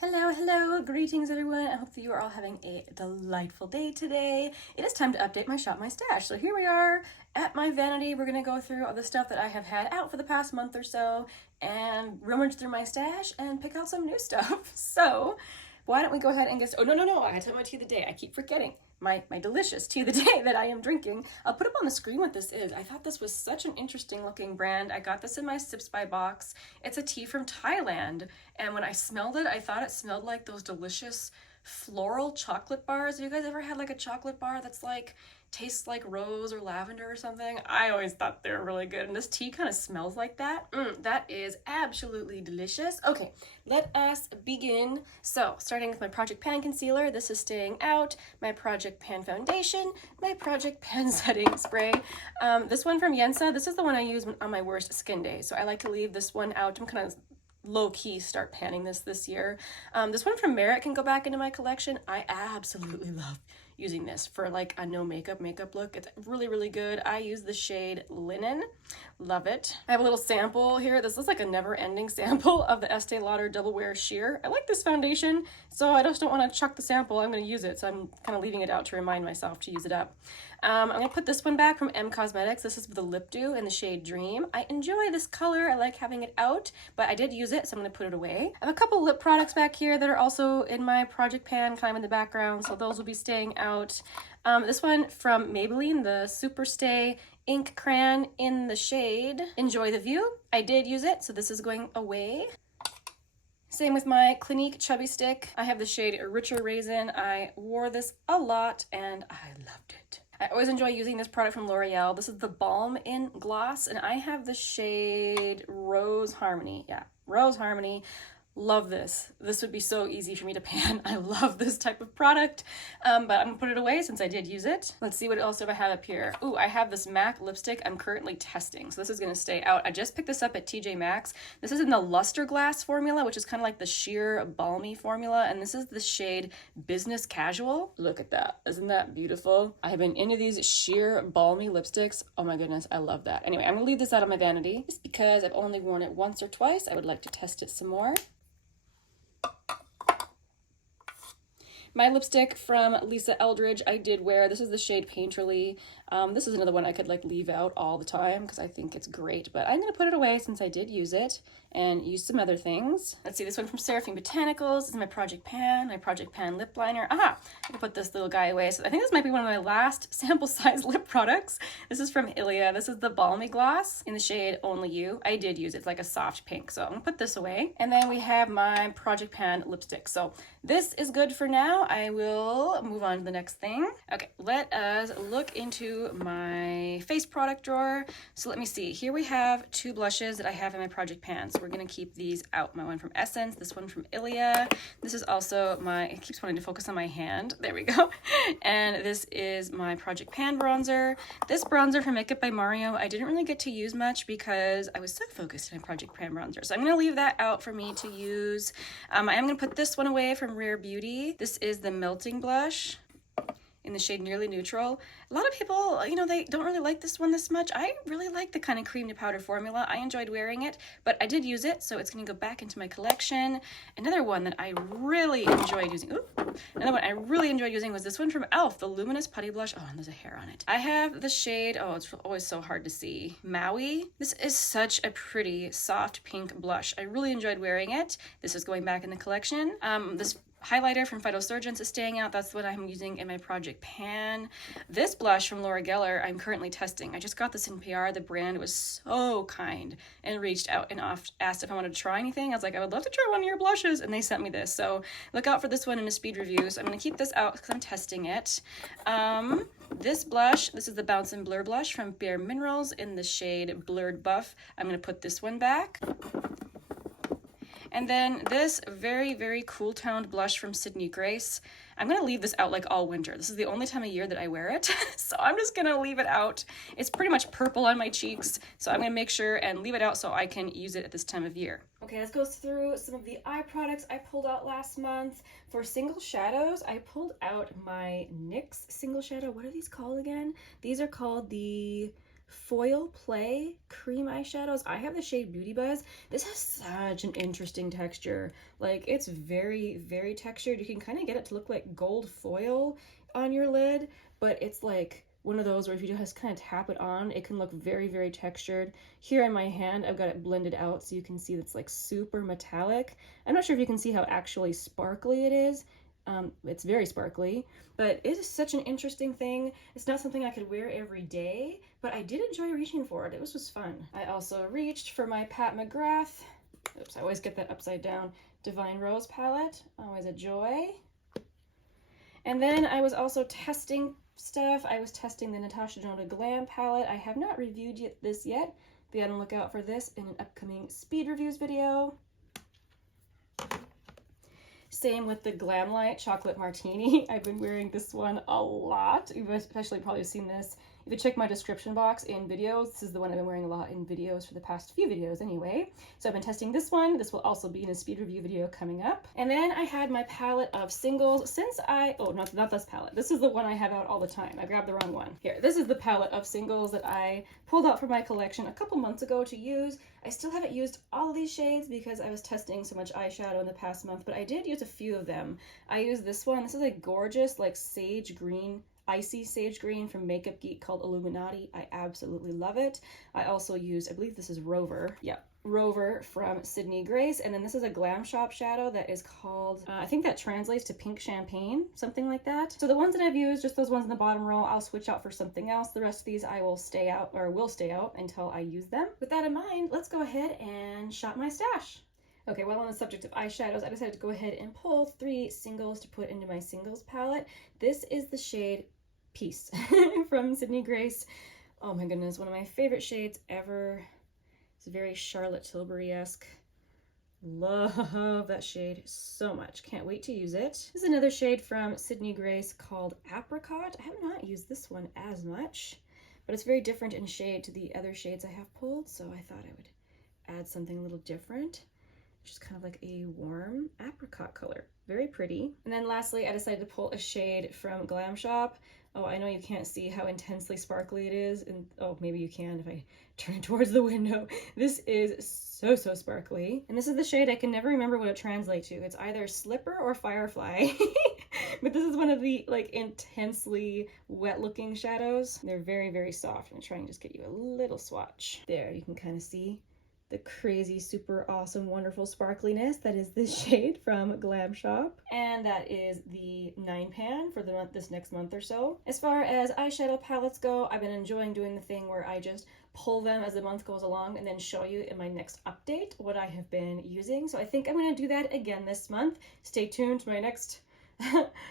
Hello, hello, greetings everyone. I hope that you are all having a delightful day today. It is time to update my shop, my stash. So here we are at my vanity. We're gonna go through all the stuff that I have had out for the past month or so and rummage through my stash and pick out some new stuff. So why don't we go ahead and get, oh no, I tell my tea of the day. I keep forgetting. My delicious tea of the day that I am drinking. I'll put up on the screen what this is. I thought this was such an interesting looking brand. I got this in my Sips by box. It's a tea from Thailand, and when I smelled it, I thought it smelled like those delicious floral chocolate bars. Have you guys ever had like a chocolate bar that's like tastes like rose or lavender or something? I always thought they were really good, and this tea kind of smells like that. That is absolutely delicious. Okay, let us begin. So starting with my Project Pan concealer, this is staying out. My Project Pan foundation, my Project Pan setting spray. This one from Yensa, this is the one I use on my worst skin day, so I like to leave this one out. I'm kind of low-key start panning this year. This one from Merit can go back into my collection. I absolutely love using this for like a no makeup look. It's really good. I use the shade Linen. Love it. I have a little sample here. This is like a never-ending sample of the Estee Lauder Double Wear Sheer. I like this foundation, so I just don't want to chuck the sample. I'm going to use it, so I'm kind of leaving it out to remind myself to use it up. I'm going to put this one back from M Cosmetics. This is the Lip Dew in the shade Dream. I enjoy this color. I like having it out, but I did use it, so I'm going to put it away. I have a couple lip products back here that are also in my Project Pan, kind of in the background, so those will be staying out. This one from Maybelline, the Super Stay Ink Crayon in the shade Enjoy the View. I did use it, so this is going away. Same with my Clinique Chubby Stick. I have the shade Richer Raisin. I wore this a lot and I loved it. I always enjoy using this product from L'Oreal. This is the Balm in Gloss, and I have the shade Rose Harmony. Yeah, Rose Harmony. Love this. This would be so easy for me to pan. I love this type of product, but I'm gonna put it away since I did use it. Let's see what else do I have up here. Ooh, I have this MAC lipstick I'm currently testing, so this is gonna stay out. I just picked this up at TJ Maxx. This is in the Lustreglass formula, which is kind of like the sheer balmy formula, and this is the shade Business Casual. Look at that. Isn't that beautiful? I have been into these sheer balmy lipsticks. Oh my goodness, I love that. Anyway, I'm gonna leave this out of my vanity just because I've only worn it once or twice. I would like to test it some more. My lipstick from Lisa Eldridge I did wear. This is the shade Painterly. This is another one I could like leave out all the time because I think it's great, but I'm going to put it away since I did use it and use some other things. Let's see, this one from Seraphine Botanicals. This is my Project Pan lip liner. Aha! I can put this little guy away. So I think this might be one of my last sample size lip products. This is from Ilia. This is the Balmy Gloss in the shade Only You. I did use it. It's like a soft pink, so I'm going to put this away. And then we have my Project Pan lipstick. So this is good for now. I will move on to the next thing. Okay, let us look into my face product drawer. So let me see. Here we have two blushes that I have in my Project Pan. So we're going to keep these out. My one from Essence, this one from Ilia. This is also my, it keeps wanting to focus on my hand. There we go. And this is my Project Pan bronzer. This bronzer from Makeup by Mario, I didn't really get to use much because I was so focused on Project Pan bronzer. So I'm going to leave that out for me to use. I am going to put this one away from Rare Beauty. This is the Melting Blush in the shade Nearly Neutral. A lot of people, you know, they don't really like this one this much. I really like the kind of cream to powder formula. I enjoyed wearing it, but I did use it, so it's going to go back into my collection. Another one that I really enjoyed using, was this one from e.l.f, the Luminous Putty Blush. Oh, and there's a hair on it. I have the shade, oh, it's always so hard to see, Maui. This is such a pretty soft pink blush. I really enjoyed wearing it. This is going back in the collection. This highlighter from Phytosurgeons is staying out. That's what I'm using in my Project Pan. This blush from Laura Geller I'm currently testing. I just got this in PR. The brand was so kind and reached out and asked if I wanted to try anything. I was like, I would love to try one of your blushes, and they sent me this. So look out for this one in a speed review. So I'm going to keep this out because I'm testing it. This blush, this is the Bounce and Blur blush from Bare Minerals in the shade Blurred Buff. I'm going to put this one back. And then this very cool toned blush from Sydney Grace. I'm going to leave this out like all winter. This is the only time of year that I wear it, so I'm just going to leave it out. It's pretty much purple on my cheeks, so I'm going to make sure and leave it out so I can use it at this time of year. Okay, let's go through some of the eye products I pulled out last month. For single shadows, I pulled out my NYX single shadow. What are these called again? These are called the Foil Play cream eyeshadows. I have the shade Beauty Buzz. This has such an interesting texture. Like, it's very, very textured. You can kind of get it to look like gold foil on your lid, but it's like one of those where if you just kind of tap it on, it can look very, very textured. Here in my hand, I've got it blended out so you can see that's like super metallic. I'm not sure if you can see how actually sparkly it is. It's very sparkly, but it is such an interesting thing. It's not something I could wear every day, but I did enjoy reaching for it. It was fun. I also reached for my Pat McGrath, oops, I always get that upside down, Divine Rose palette. Always a joy. And then I was also testing stuff. I was testing the Natasha Denona Glam palette. I have not reviewed this yet. Be on the lookout for this in an upcoming speed reviews video. Same with the Glamlite Chocolate Martini. I've been wearing this one a lot. You've especially probably seen this. If you check my description box in videos, this is the one I've been wearing a lot in videos for the past few videos anyway. So I've been testing this one. This will also be in a speed review video coming up. And then I had my palette of singles. Since oh, not this palette. This is the one I have out all the time. I grabbed the wrong one. Here, this is the palette of singles that I pulled out from my collection a couple months ago to use. I still haven't used all of these shades because I was testing so much eyeshadow in the past month, but I did use a few of them. I used this one. This is a gorgeous, like, sage green, icy sage green from Makeup Geek called Illuminati. I absolutely love it. I also used, I believe this is Rover. Yeah, Rover from Sydney Grace. And then this is a Glam Shop shadow that is called, I think that translates to Pink Champagne, something like that. So the ones that I've used, just those ones in the bottom row, I'll switch out for something else. The rest of these I will stay out, or will stay out until I use them. With that in mind, let's go ahead and shop my stash. Okay, while on the subject of eyeshadows, I decided to go ahead and pull 3 singles to put into my singles palette. This is the shade Peace from Sydney Grace. Oh my goodness, one of my favorite shades ever. It's very Charlotte Tilbury-esque. Love that shade so much. Can't wait to use it. This is another shade from Sydney Grace called Apricot. I have not used this one as much, but it's very different in shade to the other shades I have pulled, so I thought I would add something a little different. Just kind of like a warm apricot color. Very pretty. And then lastly, I decided to pull a shade from Glam Shop. Oh, I know you can't see how intensely sparkly it is, and oh, maybe you can if I turn it towards the window. This is so sparkly. And this is the shade I can never remember what it translates to. It's either Slipper or Firefly. But this is one of the, like, intensely wet looking shadows. They're very soft. I'm gonna try and just get you a little swatch. There, you can kind of see the crazy, super awesome, wonderful sparkliness that is this shade from Glam Shop. And that is the 9 pan for the month, this next month or so. As far as eyeshadow palettes go, I've been enjoying doing the thing where I just pull them as the month goes along and then show you in my next update what I have been using. So I think I'm going to do that again this month. Stay tuned to my next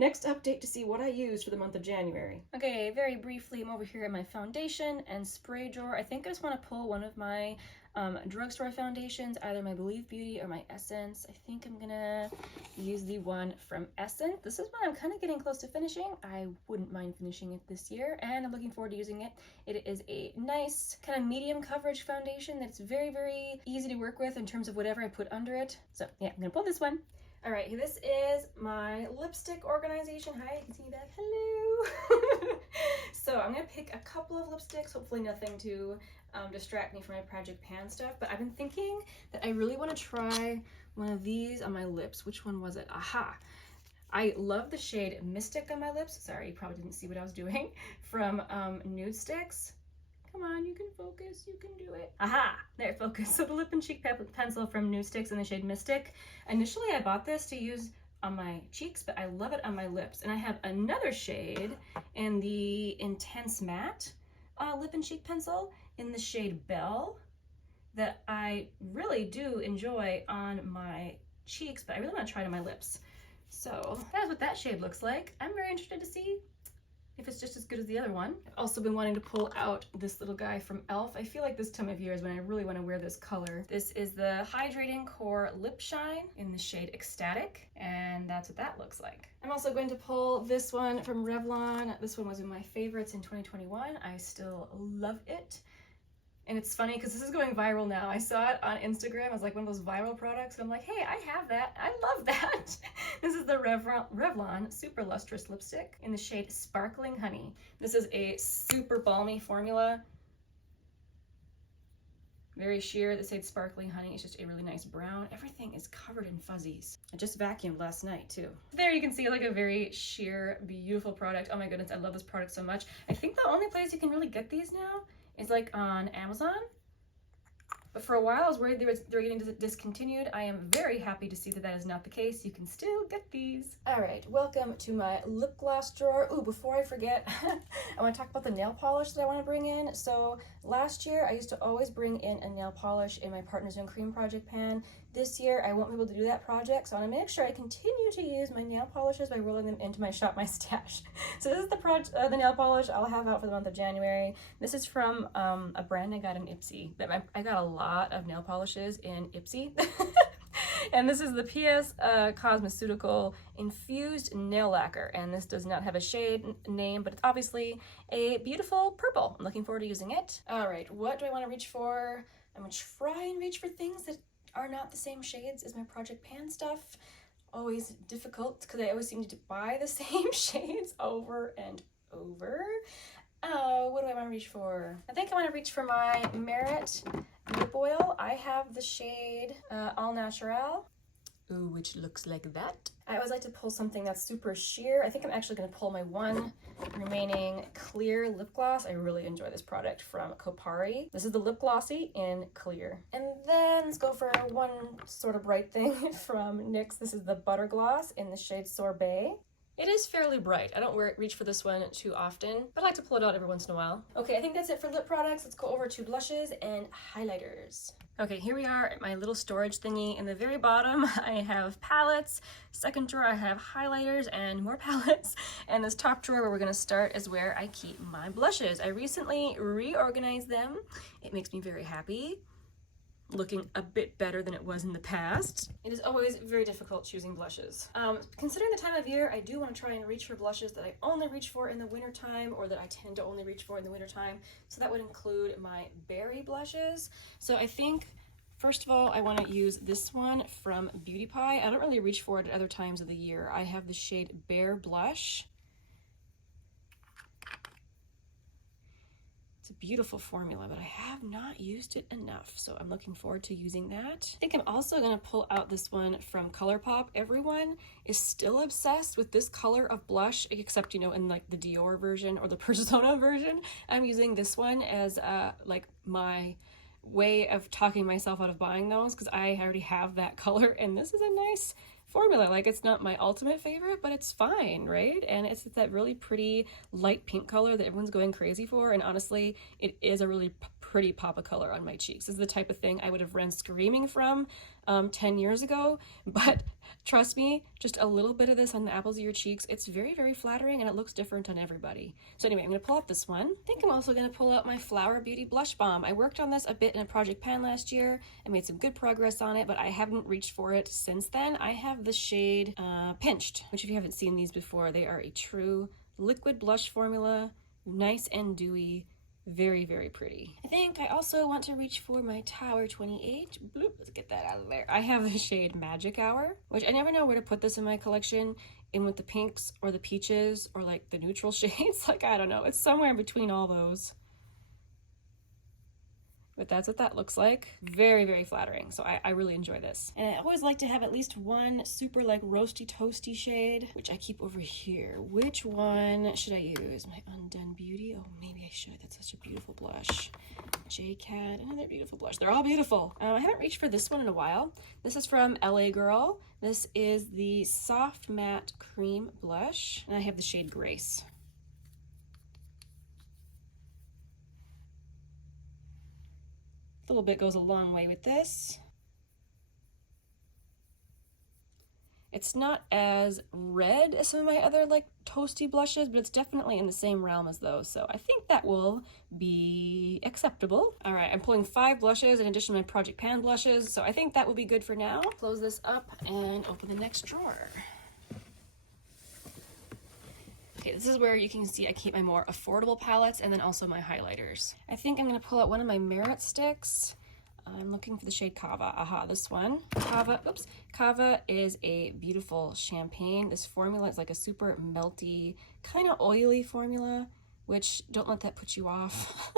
update to see what I used for the month of January. Okay, very briefly, I'm over here in my foundation and spray drawer. I think I just want to pull one of my drugstore foundations, either my Believe Beauty or my Essence. I think I'm gonna use the one from Essence. This is one I'm kind of getting close to finishing. I wouldn't mind finishing it this year, and I'm looking forward to using it. It is a nice kind of medium coverage foundation that's very easy to work with in terms of whatever I put under it. So yeah, I'm gonna pull this one. All right, this is my lipstick organization. Hi, you can see me back. Hello. So I'm gonna pick a couple of lipsticks, hopefully nothing to distract me from my Project Pan stuff, but I've been thinking that I really want to try one of these on my lips. Which one was it? Aha! I love the shade Mystic on my lips. Sorry, you probably didn't see what I was doing. From Nudestix. Come on, you can focus, you can do it. Aha! There, focus. So the lip and cheek pencil from Nudestix in the shade Mystic. Initially, I bought this to use on my cheeks, but I love it on my lips. And I have another shade in the Intense Matte lip and cheek pencil in the shade Belle that I really do enjoy on my cheeks, but I really want to try it on my lips. So that's what that shade looks like. I'm very interested to see if it's just as good as the other one. I've also been wanting to pull out this little guy from e.l.f. I feel like this time of year is when I really want to wear this color. This is the Hydrating Core Lip Shine in the shade Ecstatic, and that's what that looks like. I'm also going to pull this one from Revlon. This one was in my favorites in 2021. I still love it. And it's funny because this is going viral now. I saw it on Instagram as like one of those viral products. And I'm like, hey, I have that. I love that. This is the Revlon Super Lustrous Lipstick in the shade Sparkling Honey. This is a super balmy formula. Very sheer. This shade Sparkly Honey. It's just a really nice brown. Everything is covered in fuzzies. I just vacuumed last night too. There you can see like a very sheer, beautiful product. Oh my goodness, I love this product so much. I think the only place you can really get these now is like on Amazon. But for a while I was worried they were getting discontinued. I am very happy to see that that is not the case. You can still get these. All right, welcome to my lip gloss drawer. Ooh, before I forget, I want to talk about the nail polish that I want to bring in. So last year I used to always bring in a nail polish in my Partners in Cream project pan. This year I won't be able to do that project, so I want to make sure I continue to use my nail polishes by rolling them into my Shop My Stash. So this is the nail polish I'll have out for the month of January. This is from a brand I got in Ipsy. I got a lot of nail polishes in Ipsy. And this is the PS Cosmeceutical Infused Nail Lacquer, and this does not have a shade name, but it's obviously a beautiful purple. I'm looking forward to using it. All right, what do I want to reach for? I'm going to try and reach for things that are not the same shades as my project pan stuff. Always difficult because I always seem to buy the same shades over and over. What do I want to reach for? I think I want to reach for my Merit lip oil. I have the shade All Naturel, ooh, which looks like that. I always like to pull something that's super sheer. I think I'm actually going to pull my one remaining clear lip gloss. I really enjoy this product from Kopari. This is the lip glossy in clear. And then let's go for one sort of bright thing from NYX. This is the Butter Gloss in the shade Sorbet. It is fairly bright. I don't reach for this one too often, but I like to pull it out every once in a while. Okay, I think that's it for lip products. Let's go over to blushes and highlighters. Okay, here we are at my little storage thingy. In the very bottom, I have palettes. Second drawer, I have highlighters and more palettes. And this top drawer where we're gonna start is where I keep my blushes. I recently reorganized them. It makes me very happy. Looking a bit better than it was in the past. It is always very difficult choosing blushes. Considering the time of year, I do want to try and reach for blushes that I only reach for in the wintertime, or that I tend to only reach for in the wintertime. So that would include my berry blushes. So I think, first of all, I want to use this one from Beauty Pie. I don't really reach for it at other times of the year. I have the shade Bare Blush. It's a beautiful formula, but I have not used it enough, so I'm looking forward to using that. I think I'm also going to pull out this one from Colourpop. Everyone is still obsessed with this color of blush, except, you know, in like the Dior version or the Persona version. I'm using this one as like my way of talking myself out of buying those, because I already have that color, and this is a nice formula. Like, it's not my ultimate favorite, but it's fine, right? And it's that really pretty light pink color that everyone's going crazy for, and honestly, it is a really pretty pop of color on my cheeks. This is the type of thing I would have run screaming from 10 years ago, but trust me, just a little bit of this on the apples of your cheeks, it's very, very flattering, and it looks different on everybody. So anyway, I'm going to pull out this one. I think I'm also going to pull out my Flower Beauty Blush Balm. I worked on this a bit in a project pan last year. I made some good progress on it, but I haven't reached for it since then. I have the shade Pinched, which if you haven't seen these before, they are a true liquid blush formula, nice and dewy, very, very pretty. I think I also want to reach for my Tower 28. Bloop, let's get that out of there. I have the shade Magic Hour, which I never know where to put this in my collection, in with the pinks or the peaches or like the neutral shades. Like, I don't know. It's somewhere in between all those. But that's what that looks like. Very, very flattering. So I really enjoy this. And I always like to have at least one super like roasty toasty shade, which I keep over here. Which one should I use? My Undone Beauty? Oh, maybe I should. That's such a beautiful blush. J-Cat, another beautiful blush. They're all beautiful. I haven't reached for this one in a while. This is from LA Girl. This is the Soft Matte Cream Blush. And I have the shade Grace. A little bit goes a long way with this. It's not as red as some of my other like toasty blushes, but it's definitely in the same realm as those. So I think that will be acceptable. All right, I'm pulling 5 blushes in addition to my Project Pan blushes. So I think that will be good for now. Close this up and open the next drawer. Okay, this is where you can see I keep my more affordable palettes and then also my highlighters. I think I'm going to pull out one of my Merit sticks. I'm looking for the shade Kava. Aha, this one. Kava, oops. Kava is a beautiful champagne. This formula is like a super melty, kind of oily formula. which don't let that put you off.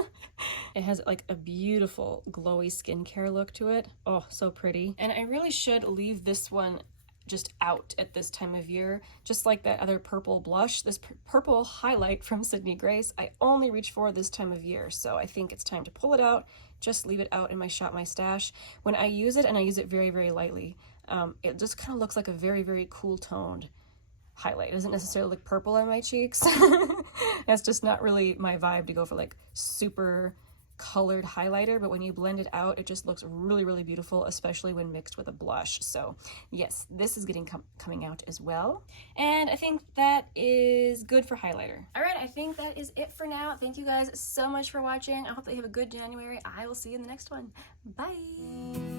It has like a beautiful glowy skincare look to it. Oh, so pretty. And I really should leave this one just out at this time of year, just like that other purple blush. This purple highlight from Sydney Grace, I only reach for this time of year, so I think it's time to pull it out, just leave it out in my Shop My Stash. When I use it, and I use it very, very lightly, it just kind of looks like a very, very cool toned highlight. It doesn't necessarily look purple on my cheeks. That's just not really my vibe to go for like super colored highlighter, but when you blend it out, it just looks really, really beautiful, especially when mixed with a blush. So yes, this is getting coming out as well. And I think that is good for highlighter. All right, I think that is it for now. Thank you guys so much for watching. I hope that you have a good January. I will see you in the next one. Bye.